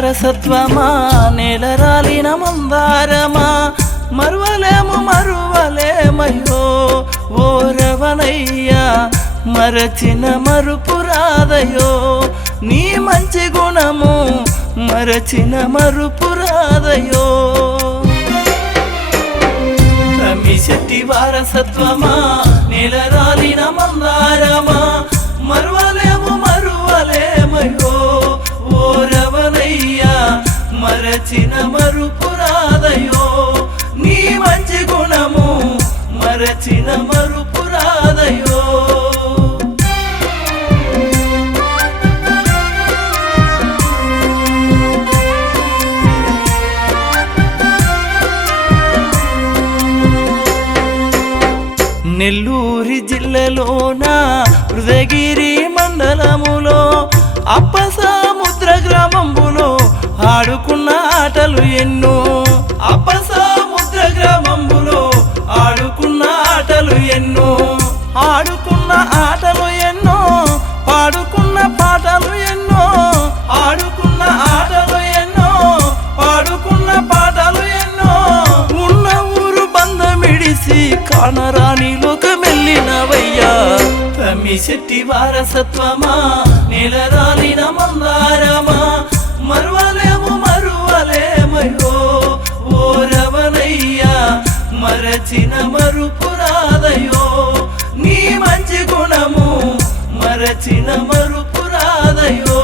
వారసత్వమా నేలరాలిన మందారమా మరువలేమయ్యో ఓరవనయ్యా మరచిన మరుపురాదయో నీ మంచి గుణము మరచిన మరుపురాదయో తమ్మిశెట్టి వారసత్వమా నేలరాలిన మందారమా మరువలేమయ్యో ఓరవనయ్యా మరచిన మరుపురాదయో నీ మంచి గుణము మరచిన మరుపురాదయో నెల్లూరి జిల్లాలోన హృదయగిరి మండలములో అప్పసముద్ర గ్రామంబులో ఆడుకున్న ఆటలు ఎన్నో అప్పసముద్ర గ్రామంబులో ఆడుకున్న ఆటలు ఎన్నో ఆడుకున్న ఆటలు ఎన్నో పాడుకున్న పాటలు ఎన్నో ఆడుకున్న ఆటలు ఎన్నో పాడుకున్న పాటలు ఎన్నో ఉన్న ఊరు బంధమిడిసి కానరాని లోకమెల్లినవయ్యా తమ్మిశెట్టి వారసత్వమా నేలరాలిన మందారమా మరువలేమయ్యో ఓరవనయ్యా మరచిన మరుపురాదయో నీ మంచి గుణము మరచిన మరుపురాదయో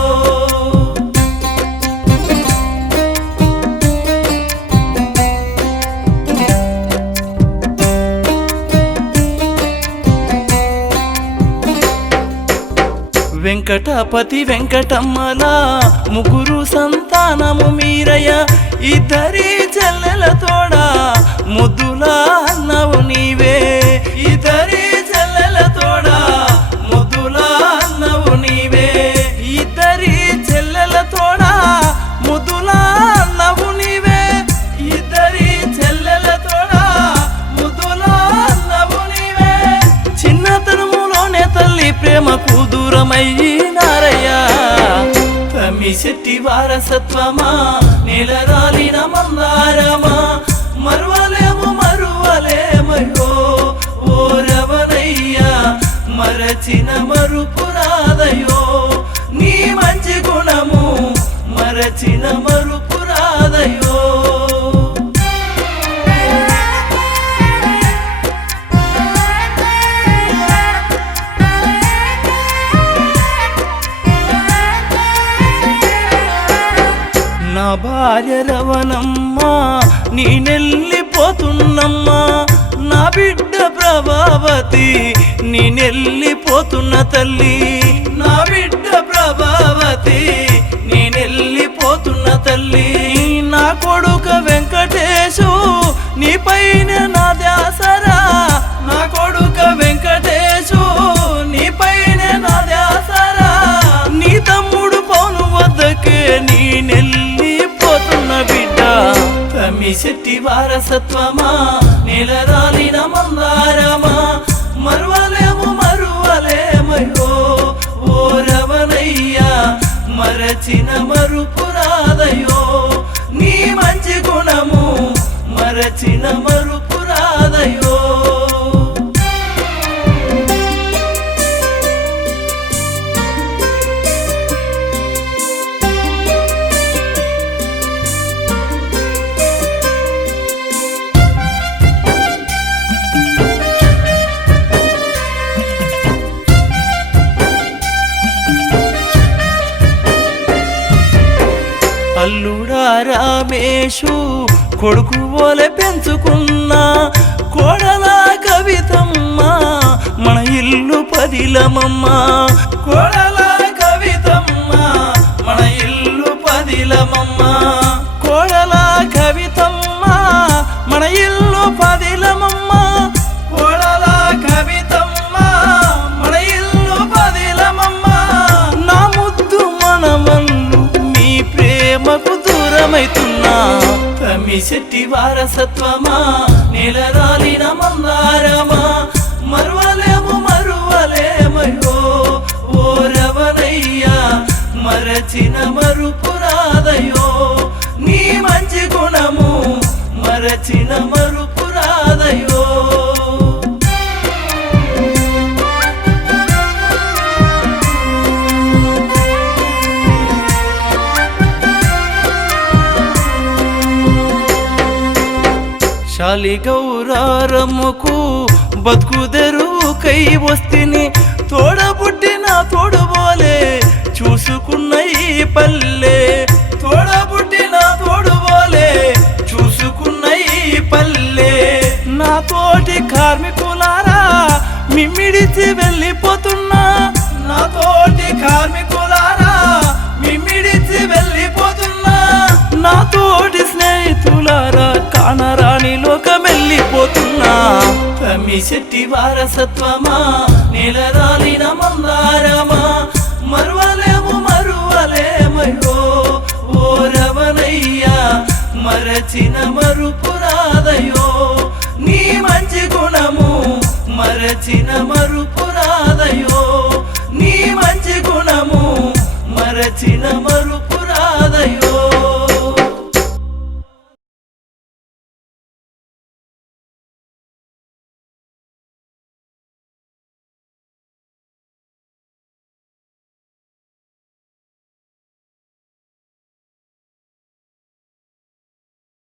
వెంకటపతి వెంకటమ్మల ముగ్గురు సంతానము మీరయ్య ఇద్దరి చెల్లెల తోడా ముద్దులా అన్నవు నీవే ఇద్దరి చెల్లెల తోడా ముద్దులా అన్నవు నీవే ఇద్దరి చెల్లెల తోడా ముద్దులా అన్నవు నీవే ఇద్దరి చెల్లెల తోడా ముద్దులా అన్నవు నీవే చిన్నతనములోనే తల్లి ప్రేమకు దూరమయ్యినారయ్యా తమ్మిశెట్టి వారసత్వమా నేలరాలిన మందారమా మరువలేమయ్యో ఓరవనయ్యా మరచిన మరుపురాదయో నీ మంచి గుణము మరచిన మరుపురాదయో నా భార్య రవణమ్మా నేనెళ్ళిపోతున్నమ్మా నా బిడ్డ ప్రభావతి నేనెళ్ళిపోతున్న తల్లి నా బిడ్డ ప్రభావతి నేనెళ్ళిపోతున్న తల్లి నా కొడుక వెంకటేశు నీపైన నా ధ్యాసరా నా కొడుక వెంకటేశు నీపైన నా ధ్యాసరా నీ తమ్ముడు పౌను వద్దకే నేనెళ్ళిపోతున్న బిడ్డ తమ్మిశెట్టి వారసత్వమా నేలరాలిన మందారమా మరువలేమయ్యో ఓరవనయ్యా మరచిన మరుపురాదయో నీ మంచి గుణము మరచిన మరుపురాదయో అల్లుడా రామేశు కొడుకు ఓలె పెంచుకున్నా కోడల కవితమ్మ మన ఇల్లు పదిలమమ్మ కోడల కవితమ్మ మన ఇల్లు పదిలమమ్మ కోడల కవితమ్మ మన ఇల్లు పదిలమమ్మ కోడల కవితమ్మ మన ఇల్లు పదిలమమ్మ నా ముద్దు మనమల్లు మీ ప్రేమకు దూరమైతున్నా తమ్మిశెట్టి వారసత్వమా నేలరాలిన మందారమా మరువలేమయ్యో ఓరవనయ్యా మరచిన మరుపురాదయో మరుపురాదయో నీ మంచి గుణము మరచిన మరుపురాదయో శాలిగౌరారమ్మకు బతుకుదెరువుకై వస్తిని తోడబుట్టిన తోడుబోలే చూసుకున్న ఈ పల్లె తోడబుట్టిన తోడుబోలే చూసుకున్న ఈ పల్లె నా తోటి కార్మికులారా మిమ్మిడిచి వెళ్ళిపోతున్నా నా తోటి కార్మికులారా మిమ్మిడిచి వెళ్ళిపోతున్నా నా తోటి స్నేహితులారా కానరాని లోకమెళ్ళిపోతున్నా తమ్మి శెట్టి వారసత్వమా నెలరాలిన మందారమా మరువలేము మరువలేమయో ఓ రవణయ్యా మరచిన మరుపురాదయో నీ మంచి గుణము మరచిన మరుపురాదయో నీ మంచి గుణము మరచిన మరుపురాదయో